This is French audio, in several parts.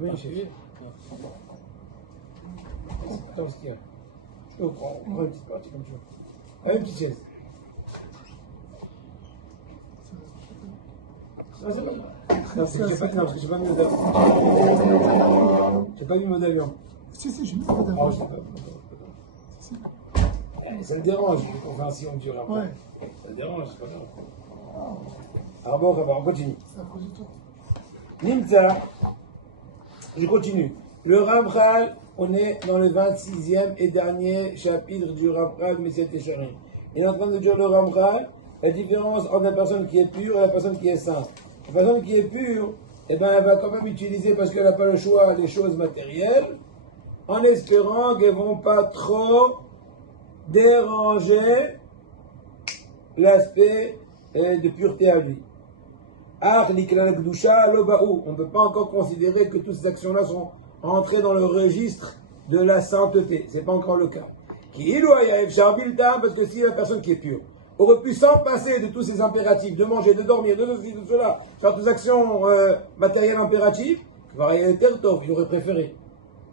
Oui, chérie. Attends, tiens. Je prends une petite partie comme tu veux. Ah, une petite chaise. Non, c'est pas grave. Non, c'est que j'ai pas mis le d'avion. J'ai pas mis mon avion. Si, j'ai mis mon Ah, avion. je sais pas. Ça me dérange, les conversations durent après. Ouais. Ça me dérange, c'est pas grave. Alors bon, on continue. C'est à cause de toi. Nimza, je continue. Le Ramchal, on est dans le 26e et dernier chapitre du Ramchal Meset Yesharim. Il est en train de dire le Ramchal, la différence entre la personne qui est pure et la personne qui est sainte. La personne qui est pure, eh ben, elle va quand même utiliser, parce qu'elle n'a pas le choix, les choses matérielles, en espérant qu'elles ne vont pas trop déranger l'aspect de pureté à lui. On ne peut pas encore considérer que toutes ces actions-là sont entrées dans le registre de la sainteté. Ce n'est pas encore le cas. Parce que si la personne qui est pure aurait pu s'en passer de tous ces impératifs, de manger, de dormir, de ceci, de cela, faire des actions matérielles impératives, il aurait préféré.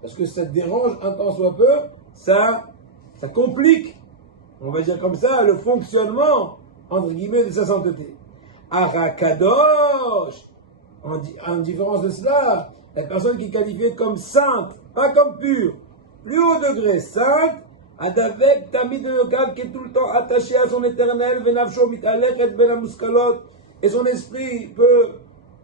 Parce que ça dérange un tant soit peu, ça complique, on va dire comme ça, le fonctionnement, entre guillemets, de sa sainteté. Arakadosh, en différence de cela, la personne qui est qualifiée comme sainte, pas comme pure, plus haut degré, sainte, Adavek Tamid Yokav, qui est tout le temps attaché à son éternel, Venavsho Mitalech Ben Amuskalot, et son esprit peut,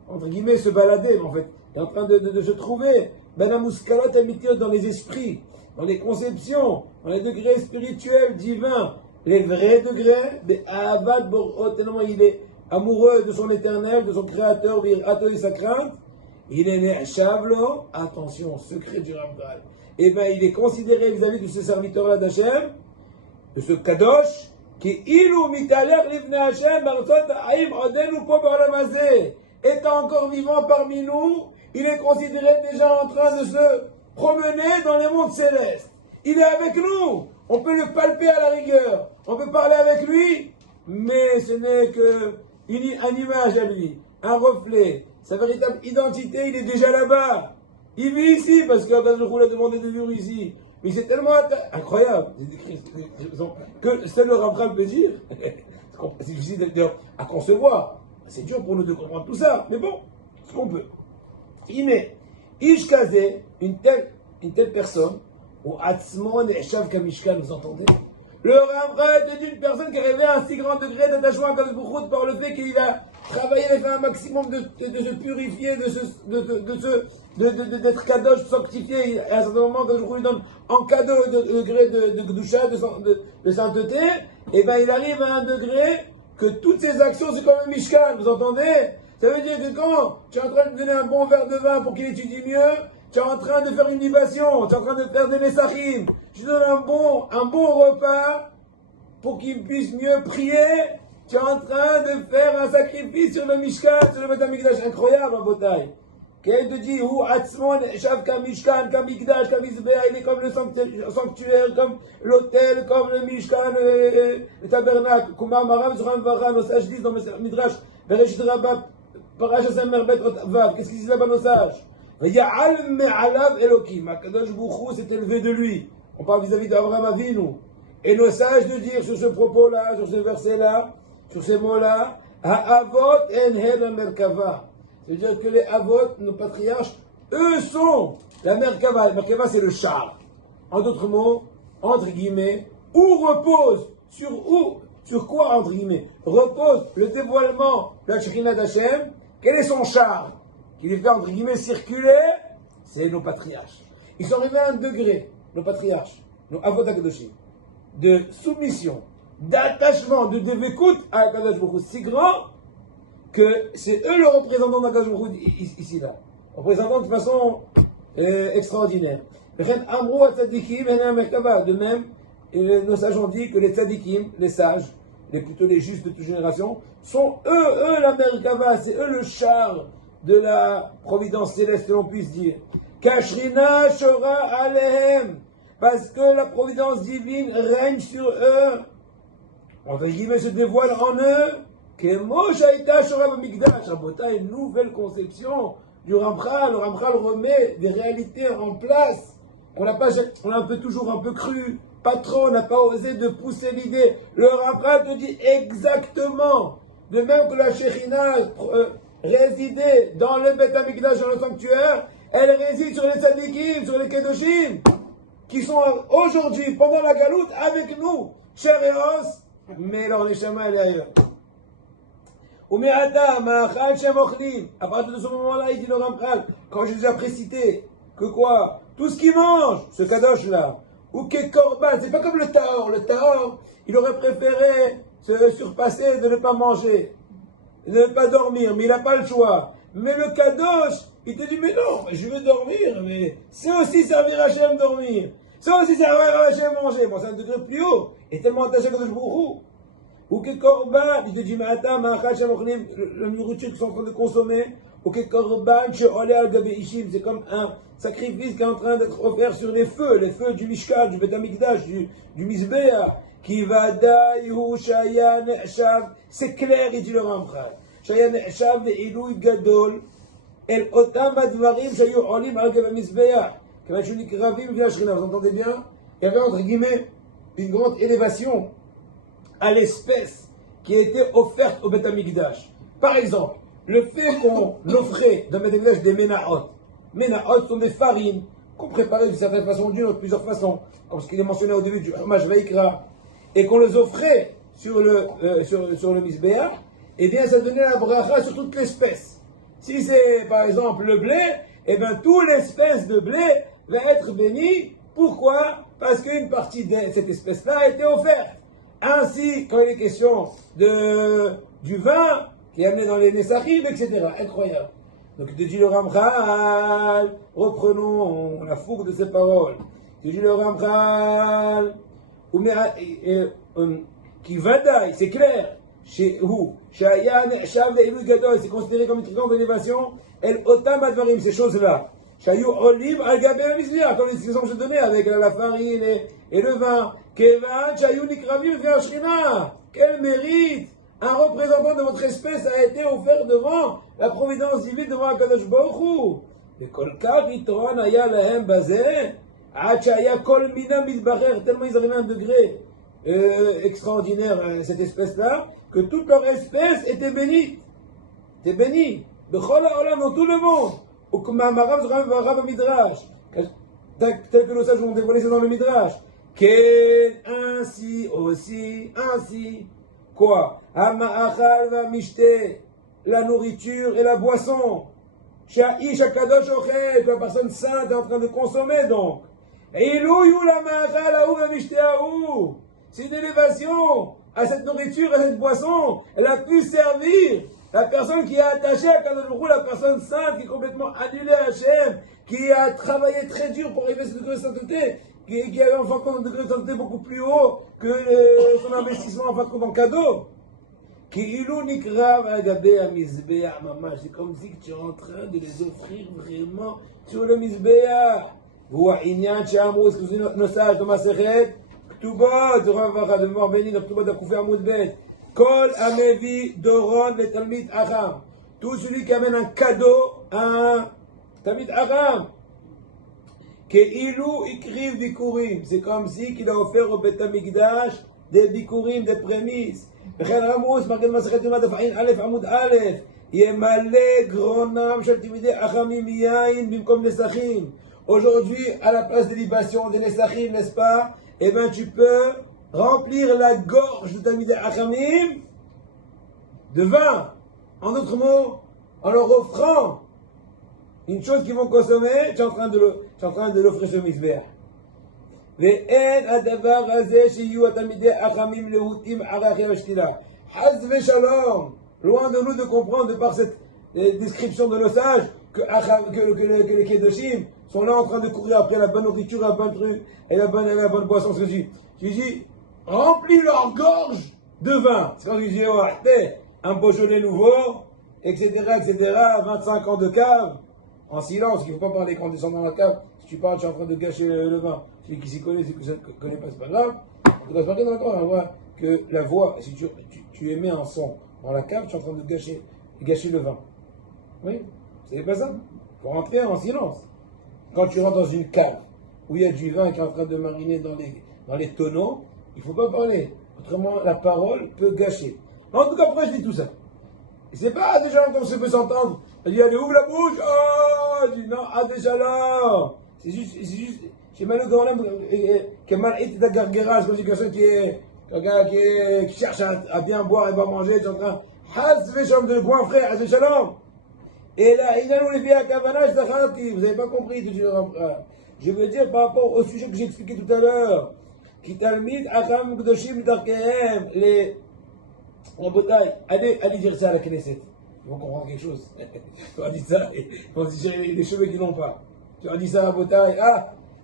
entre guillemets, se balader, en fait, il est en train de se trouver, Ben Amuskalot Amitir, dans les esprits, dans les conceptions, dans les degrés spirituels, divins, les vrais degrés, de Avad Borot, tellement il est amoureux de son éternel, de son créateur, de sa crainte, il est né à Shavlo, attention, secret du Ramchal. Et bien il est considéré vis-à-vis de ce serviteur-là d'Hachem, de ce Kadosh, qui est Ilou Mitaler Livne Hachem, Barsot Haïm Odenu Po Baramazé, étant encore vivant parmi nous, il est considéré déjà en train de se promener dans les mondes célestes. Il est avec nous, on peut le palper à la rigueur, on peut parler avec lui, mais ce n'est qu'un image à lui, un reflet. Sa véritable identité, il est déjà là-bas. Il vit ici, parce qu'Akadosh Baruch Hu l'a demandé de vivre ici. Mais c'est tellement incroyable que seul le Ramchal peut dire. C'est difficile à concevoir. C'est dur pour nous de comprendre tout ça. Mais bon, ce qu'on peut. Ine, Ishkaze, une telle personne, ou Atzmon et Shav Kamishkan, vous entendez? Le Ramchal est une personne qui a rêvé à un si grand degré d'attachement à Akadosh Baruch Hu par le fait qu'il va travailler, il faire un maximum de se purifier, d'être kadosh, sanctifié. Et à un certain moment, Akadosh Baruch Hu lui donne en cadeau le degré de Gdusha, de sainteté. Et bien il arrive à un degré que toutes ses actions, c'est comme un Mishkan, vous entendez? Ça veut dire que quand tu es en train de donner un bon verre de vin pour qu'il étudie mieux, tu es en train de faire une libation, tu es en train de faire des messachim, tu donnes un bon repas pour qu'il puisse mieux prier, tu es en train de faire un sacrifice sur le Mishkan, sur le Beth Amikdash, incroyable en bataille. Qu'elle te dit, ou Atzmon, Shav Kamishkan, Kamikdash, Kamizbea, il est comme le sanctuaire, comme l'autel, comme le Mishkan, le tabernacle. Kumar Marav, Zuram Vara, nos sages disent dans le Midrash, Bereshit Rabbah, Parashat Samer Bet Vav, qu'est-ce qu'ils disent là-bas nos sages? Ya'al me'alav Elokim, Akadosh Baruch Hu s'est élevé de lui. On parle vis-à-vis d'Abraham Avinu. Et nos sages de dire sur ce propos-là, sur ce verset-là, sur ces mots-là, Ha'avot en hel merkava. C'est-à-dire que les avot, nos patriarches, eux sont la merkava. La merkava, c'est le char. En d'autres mots, entre guillemets, où repose, sur quoi, entre guillemets, repose le dévoilement de la Shekhinah d'Hachem. Quel est son char qui les fait, entre guillemets, circuler? C'est nos patriarches. Ils sont arrivés à un degré, nos patriarches, nos avot akadoshim, de soumission, d'attachement, de dévécoute à Akadosh Baruch Hu si grand que c'est eux le représentant d'Akadosh Baruch Hu ici-là, représentant de façon extraordinaire. De même, nos sages ont dit que les tzadikim, les sages, plutôt les justes de toute génération, sont eux la merkava, c'est eux le char de la providence céleste, l'on puisse dire. Kashrina shora alehem, parce que la providence divine règne sur eux, entre guillemets, se dévoile en eux, que Moshaïta Shora Bamikdash, Rabota, une nouvelle conception du Ramchal. Le Ramchal remet des réalités en place qu'on n'a pas, on a un peu toujours un peu cru. Pas trop, on n'a pas osé de pousser l'idée. Le Ramchal te dit exactement, de même que la Shekhinah résidait dans le Beth Amikdash, dans le sanctuaire, elle réside sur les tzadikim, sur les kedoshim, qui sont aujourd'hui, pendant la galoute, avec nous, chair et os, mais leur neshama, elle est ailleurs. À partir de ce moment-là, il dit le Ramchal, quand je vous ai précité, que quoi? Tout ce qu'il mange, ce kadosh-là, ou que korban, c'est pas comme le tahor. Le tahor, il aurait préféré se surpasser de ne pas manger, de ne pas dormir, mais il n'a pas le choix. Mais le kadosh, il te dit, mais non, je veux dormir, mais c'est aussi servir Hachem dormir. C'est aussi servir Hachem manger. Bon, c'est un degré plus haut, et tellement attaché à Kadosh Baruch Hu. Ou que korban, il te dit, mais attends, le nourriture qu'ils sont en train de consommer, ou que korban, c'est comme un sacrifice qui est en train d'être offert sur les feux du Mishkan, du Beth Amikdash, du Mizbeah, qui va daïhu shaya ne'shav, c'est clair, il dit le Ramchal. Shaya ne'shav ve'ilui gadol, el otam advarim shayu olim al gabe Mizbeah. Vous entendez bien? Il y avait entre guillemets une grande élévation à l'espèce qui a été offerte au Beth Amikdash. Par exemple, le fait qu'on offrait dans le Beth Amikdash des ménahot. Ménahot sont des farines qu'on préparait d'une certaine façon, d'une autre, plusieurs façons, comme ce qu'il est mentionné au début du Chumash Vaikra, et qu'on les offrait sur le Mizbeah, eh bien ça donnait la bracha sur toute l'espèce. Si c'est par exemple le blé, eh bien toute l'espèce de blé va être bénie. Pourquoi? Parce qu'une partie de cette espèce-là a été offerte. Ainsi, quand il est question du vin qui est amené dans les Nesachim, etc. Incroyable. Donc, il te dit le Ramchal, reprenons la fougue de ces paroles. Il te dit le Ramchal, qui vadaï, c'est clair, chez où, c'est considéré comme une très grande élévation, el otam advarim, ces choses-là. Shayu olim al gabe mislia, comme les exemples que je donnais avec la farine et le vin. Kevan shayu nikravim ve'ashrina. Quel mérite! Un représentant de votre espèce a été offert devant la providence divine, devant Akadosh Baruch Hu. Et kol kach yitron haya lahem bazeh, ad shaya kol mina mitbarer, tellement ils arrivaient à un degré extraordinaire, cette espèce-là, que toute leur espèce était bénie. Était bénie. Bechol ha'olam, dans tout le monde. Ou comme un Rav Midrash, tel que nos sages vont dévoiler ça dans le Midrash. Quel ainsi aussi, ainsi, quoi? Hama'achal va mishte, la nourriture et la boisson. Sha'ish akadosh ochel, que la personne sainte est en train de consommer donc. Ilou yu la ma'achal aou va mishte aou. C'est une élévation à cette nourriture, à cette boisson. Elle a pu servir la personne qui est attachée à Kadosh Baruch Hu, la personne sainte qui est complètement annulée à Hachem, qui a travaillé très dur pour arriver à ce degré de sainteté, qui a en fin de compte un degré de sainteté beaucoup plus haut que son investissement en fin de compte en cadeau. C'est comme si tu es en train de les offrir vraiment sur le Mizbeah. Nos sages dans ma Masechet, Ktubot, de Rav béni dans Ktubot d'Akoufé Amoud Bet. Kol Amevi Doron le Talmid Acham. Tout celui qui amène un cadeau à un Talmid Acham. Ke'ilu ikriv bikurim. C'est comme si qu'il a offert au Beth Amikdash des bikurim, des prémices. וכן רמוס, מגן מסכת יומא דף ע"א עמוד א', ימלא גרונם של תלמידי חכמים מיין במקום נסכים. Aujourd'hui, à la place des libations, des nesachim, n'est-ce pas? Eh bien, tu peux remplir la gorge de Talmidei Chachamim de vin. En d'autres mots, en leur offrant une chose qu'ils vont consommer, tu es en train de l'offrir sur Mizbeah. ואין הדבר הזה שיהיו התלמידי החכמים להוטים ערכי השתילה. חס ושלום, loin de nous de comprendre par cette description de nos sages que les Kedoshim sont là en train de courir après la bonne nourriture, la bonne truc et la bonne boisson. Ce que tu dis, remplis leur gorge de vin. C'est quand tu dis, oh, un Beaujolais nouveau, etc., 25 ans de cave, en silence, il ne faut pas parler quand on descend dans la cave. Si tu parles, tu es en train de gâcher le vin. Celui qui s'y connaît, celui qui ne connaît pas, c'est pas grave. En tout cas, c'est pas grave d'accord, on voit que la voix, si tu émets un son dans la cave, tu es en train de gâcher le vin. Oui, C'est pas ça. Il faut rentrer en silence. Quand tu rentres dans une cave où il y a du vin qui est en train de mariner dans les tonneaux, il ne faut pas parler. Autrement, la parole peut gâcher. En tout cas, pourquoi je dis tout ça? Et c'est pas déjà comme ça peut s'entendre. Elle dit, allez, ouvre la bouche. Oh, je dis, non, déjà là. C'est juste, j'ai mal au gournem, qui a mal été de garguera, c'est comme si quelqu'un qui cherche à bien boire et pas manger, tu es en train, de goinfrer, et là, il a nous les à Kavanage, vous n'avez pas compris, je veux dire par rapport au sujet que j'ai expliqué tout à l'heure, qui talmid, Acham, Gdoshim, Darkehem, les batailles, allez dire ça à la Knesset. Ils vont comprendre quelque chose. Tu as dit ça, ils vont se dire les cheveux qu'ils n'ont pas. Tu as dit ça à Botaï,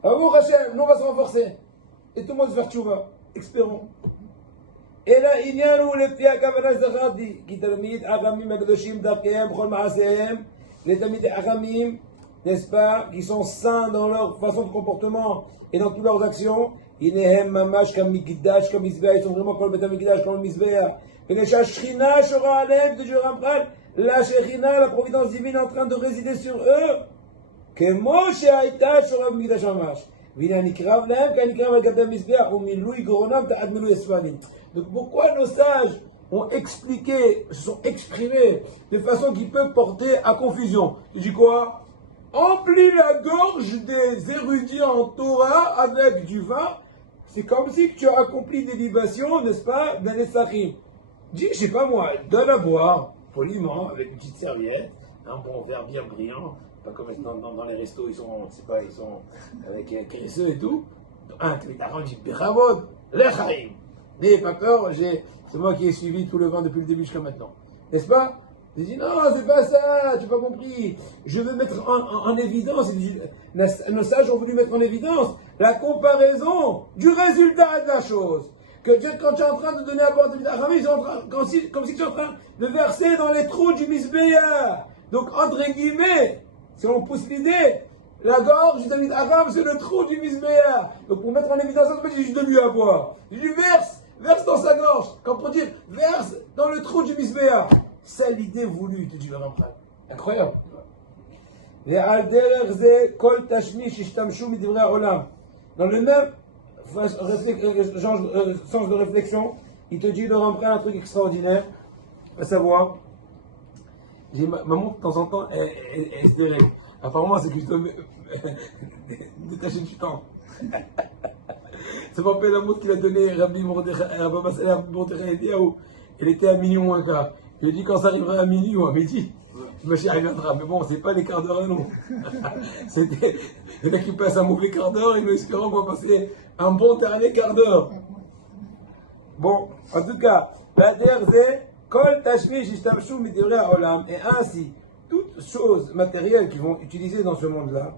bon Hachem, nous on va se renforcer. Et tout le monde se faire tchouva. Espérons. Et là, il y a nous les petits Akavanaz Zachadi, qui talmid, Achamim, Gdoshim, Darkehem, Chol Maasehem, les talmid Achamim, n'est-ce pas, qui sont saints dans leur façon de comportement et dans toutes leurs actions. Inehem mamash comme Mikdash, comme Isbea, ils sont vraiment comme le Mikdash, comme Isbea. Et les Shachrina, Shora Alem, de Joramchal, la Shechina, la providence divine en train de résider sur eux. Que Moshe Aïta, Shora Mikdash Mamash. Vina Nikrav Lem, Kanikrav Al-Gadam Isbea, ou Milou Goronam, Ta'ad Milou Esfalim. Donc pourquoi nos sages ont expliqué, se sont exprimés de façon qui peut porter à confusion? Tu dis quoi? Emplis la gorge des érudits en Torah avec du vin, c'est comme si tu as accompli des libations, n'est-ce pas, d'un Essachim. Dis, je sais pas moi, donne à boire, poliment, avec une petite serviette, un bon verre bien brillant, pas comme dans les restos, ils sont avec crisseux et tout. Tu dis, Béravod, l'Echaim. N'ayez pas peur, c'est moi qui ai suivi tout le vin depuis le début jusqu'à maintenant. N'est-ce pas? Il dit, non, c'est pas ça, tu n'as pas compris. Je veux mettre en évidence, nos sages ont voulu mettre en évidence la comparaison du résultat de la chose. Que quand tu es en train de donner à boire de l'Achamim, comme si tu es en train de verser dans les trous du Misbéa. Donc, entre guillemets, si on pousse l'idée, la gorge du David Aram, c'est le trou du Misbéa. Donc, pour mettre en évidence, ça, je juste de lui à boire. Je lui verse dans sa gorge. Quand pour dire, verse dans le trou du Misbéa. C'est l'idée voulue, te dit le Ramchal. Incroyable. Dans le même sens de réflexion, il te dit le Ramchal un truc extraordinaire, à savoir, ma montre de temps en temps, elle se dérègle. Apparemment, c'est que je dois me détacher du temps. Ça me rappelle la montre qu'il a donnée Rabbi Mordechai Eliyahu. Elle était à minuit moins quart. Je lui ai dit quand ça arrivera à minuit ou à midi, je me suis reviendra. Mais bon, c'est pas les quarts d'heure à nous. C'était le gars qui passe un mauvais quart d'heure et nous espérons qu'on va passer un bon dernier quart d'heure. Bon, en tout cas, la c'est Kol Tashmish Ishtamshu Midivre Olam. Et ainsi, toutes choses matérielles qu'ils vont utiliser dans ce monde-là,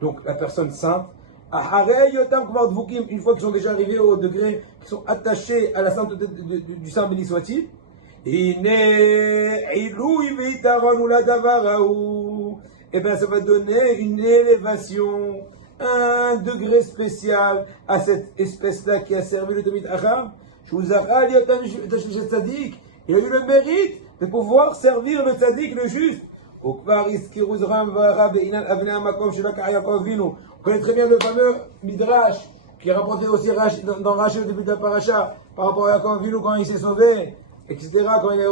donc la personne sainte, une fois qu'ils sont déjà arrivés au degré, qui sont attachés à la sainteté du Saint béni soit-il, et bien ça va donner une élévation, un degré spécial à cette espèce-là qui a servi le Tamid Acham. Il a eu le mérite de pouvoir servir le tzaddik, le juste. On connaît très bien le fameux Midrash qui est rapporté aussi dans Rachel au début de la paracha par rapport à Yaakov Avinu quand il s'est sauvé, etc. Quand il a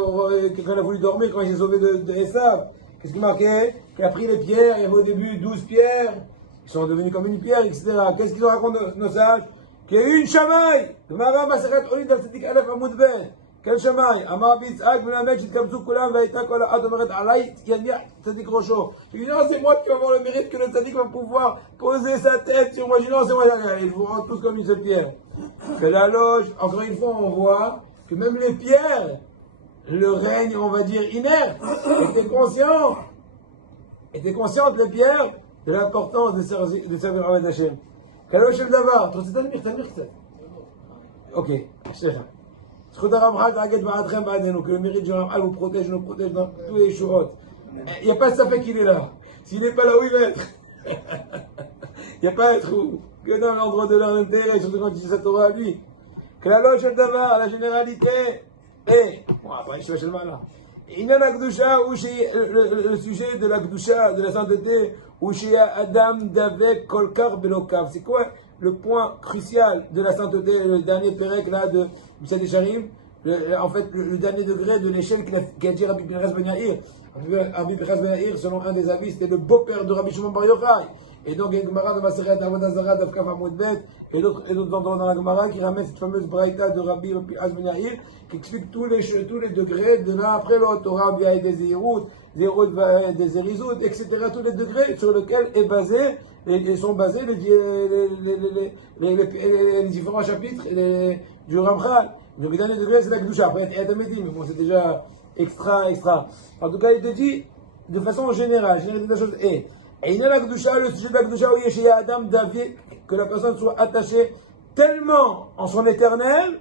voulu dormir, quand il s'est sauvé de Esav. Qu'est-ce qui marquait? Qu'il a pris les pierres, il y avait au début 12 pierres, qui sont devenues comme une pierre, etc. Qu'est-ce qu'ils nous racontent nos sages? Qu'il y a eu une chamaille. Le Maram Maseret Olid al Tzadik Alef Amoud Ben. Quel chamaille? Amar Bitzak Benamek Shitkamsu Kulam Vaïta Kol Ad Omeret Alay Tkania Tzadik Rocho. Je dis non, c'est moi qui vais avoir le mérite que le Tzadik va pouvoir poser sa tête sur moi. Je dis non, c'est moi. Ils vous rendent tous comme une seule pierre. Que la loge, encore une fois, on voit que même les pierres, le règne, on va dire, inerte, étaient conscientes, les pierres, de l'importance de servir Avad Hashem. Quel est le d'avoir? Tu sais, t'as ok, c'est ça. Que le mérite du Ramchal vous protège, nous protège dans tous les chourotes. Il n'y a pas de sapin qu'il est là. S'il n'est pas là où il va être. Il n'y a pas à être où. Que dans l'endroit de leur intérêt, surtout quand il dit sa Torah à lui. Que la loge d'avoir, la généralité, et, bon, après, je suis chez le malin. Il y a la Gdusha, le sujet de la Gdusha, de la sainteté, où chez Adam d'avec Kolkar Belokav. C'est quoi le point crucial de la sainteté, le dernier Pérec là de Michel Charim, en fait le dernier degré de l'échelle qu'a dit Rabbi Pinchas Ben Yair. Rabbi Pinchas Ben Yair, selon un des avis, c'était le beau-père de Rabbi Shimon Bar Yochai. Et donc, il y a une Gemara de Maseret Avodah Zarah d'Afkaf Amud Bet, et d'autres dans la Gemara qui ramène cette fameuse braïta de Rabbi Pinchas Ben Yair, qui explique tous les degrés de l'un après l'autre. Torah, Bia et des Zéhirout, Zéhirout, des Zérizout, etc. Tous les degrés sur lesquels est basé, et sont basés les différents chapitres du Ramchal. Donc, le dernier degré, c'est la Kedusha. Après, il y a Tamedim, mais bon, c'est déjà extra. En tout cas, il te dit, de façon générale de la chose est, et il y a la Kedusha, le sujet de la Kedusha, où il y a chez Adam David, que la personne soit attachée tellement en son éternel,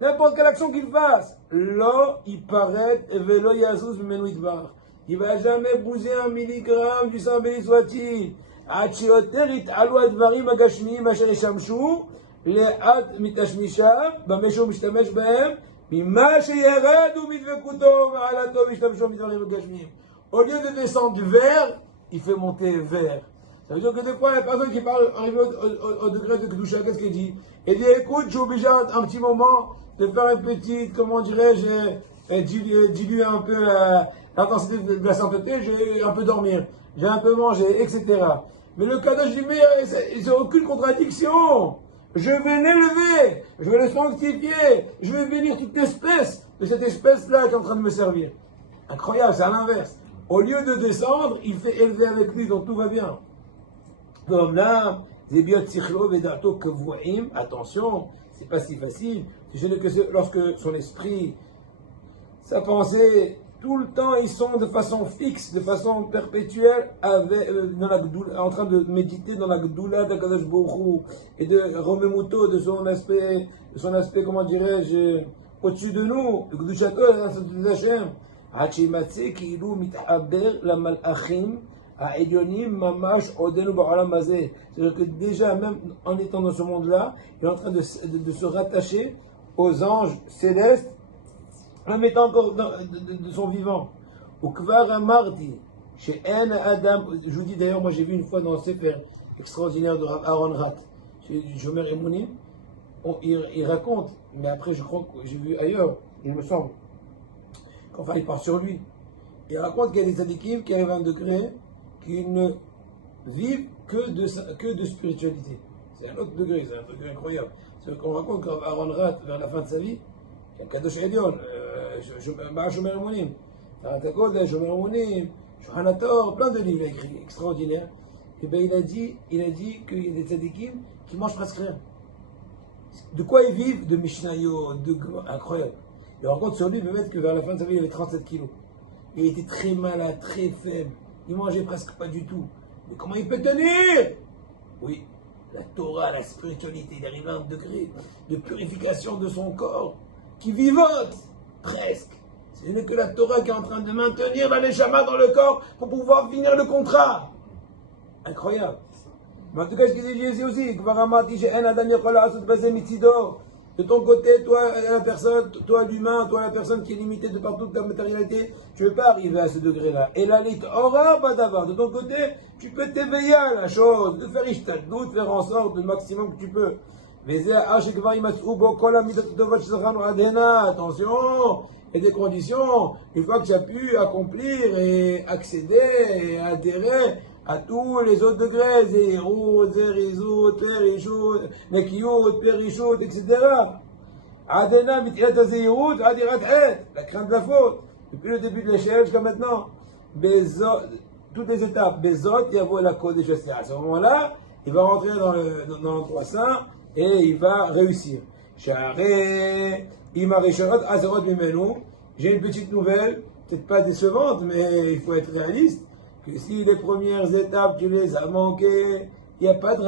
n'importe quelle action qu'il fasse, là, il paraît, velo yazuz menuitbar. Il ne va jamais bouger un milligramme du sang béni soit-il. Au lieu de descendre vers, il fait monter vers. Ça veut dire que des fois, la personne qui parle, arrive au degré de Kedusha, qu'est-ce qu'il dit? Il dit, écoute, je suis obligé un petit moment de faire une petite, comment dirais-je, diluer un peu l'intensité de la sainteté, j'ai un peu dormir, j'ai un peu mangé, etc. Mais le Kadosh dit, mais il n'y a aucune contradiction. Je vais l'élever, je vais le sanctifier, je vais bénir toute espèce de cette espèce-là qui est en train de me servir. Incroyable, c'est à l'inverse. Au lieu de descendre, il fait élever avec lui, donc tout va bien. Comme là, attention, c'est pas si facile. Tu sais que lorsque son esprit, sa pensée, tout le temps, ils sont de façon fixe, de façon perpétuelle, en train de méditer dans la Gdoula d'Akadosh Baruch Hu et de Romemuto, de son aspect, comment dirais-je, au-dessus de nous, de Gdushato, de Hashem. Hachimatse ki'ilu mithaber la malachim ha'elyonim mamash odenu ba'olam hazeh. C'est-à-dire que déjà, même en étant dans ce monde-là, il est en train de se rattacher aux anges célestes, en mettant encore de son vivant. Ou kvar amarti, chez un Adam, je vous dis d'ailleurs, moi j'ai vu une fois dans le Sefer extraordinaire de Aaron Rat, chez Jomer Emonim, il raconte, mais après je crois que j'ai vu ailleurs, il me semble, qu'enfin il part sur lui. Il raconte qu'il y a des tzadikim qui arrivent à un degré qui ne vivent que de spiritualité. C'est un autre degré, c'est un degré incroyable. C'est qu'on raconte qu'Aaron Rat, vers la fin de sa vie, il y a Kadosh Elyon, Shomer Emonim, Tarat HaKodesh, Shomer Emonim, Shulchan, plein de livres écrits, extraordinaires. Et bien il a dit qu'il y a des tzadikim qui mangent presque rien. De quoi ils vivent? De Mishnayot, incroyable. Il raconte sur lui, peut-être que vers la fin de sa vie, il avait 37 kilos. Il était très malade, très faible. Il mangeait presque pas du tout. Mais comment il peut tenir? Oui, la Torah, la spiritualité, il arrive à un degré de purification de son corps qui vivote, presque. Ce n'est que la Torah qui est en train de maintenir la neshama dans le corps pour pouvoir finir le contrat. Incroyable. Mais en tout cas, ce qu'il dit ici aussi, de ton côté, toi la personne, toi l'humain, toi la personne qui est limitée de par toute ta matérialité, tu ne peux pas arriver à ce degré-là. Et la lit aura pas d'avoir. De ton côté, tu peux t'éveiller à la chose, de faire ishtadlut, de faire en sorte le maximum que tu peux. Attention, et des conditions, une fois que tu as pu accomplir et accéder et adhérer à tous les autres degrés, Zéhirout, Zérizut, Perishut, Nekiyut, Perishut, etc. Adena, Mitilat Zéhirout, Adirat Et, la crainte de la faute. Depuis le début de l'échelle jusqu'à maintenant. Bezot, toutes les étapes. Bezot, Yavo la Kodesh. À ce moment-là, il va rentrer dans l'endroit saint et il va réussir. Sha'areh, Imarishorot, Azerot Mimenu. J'ai une petite nouvelle, peut-être pas décevante, mais il faut être réaliste. Que si les premières étapes tu les as manquées, il n'y a pas de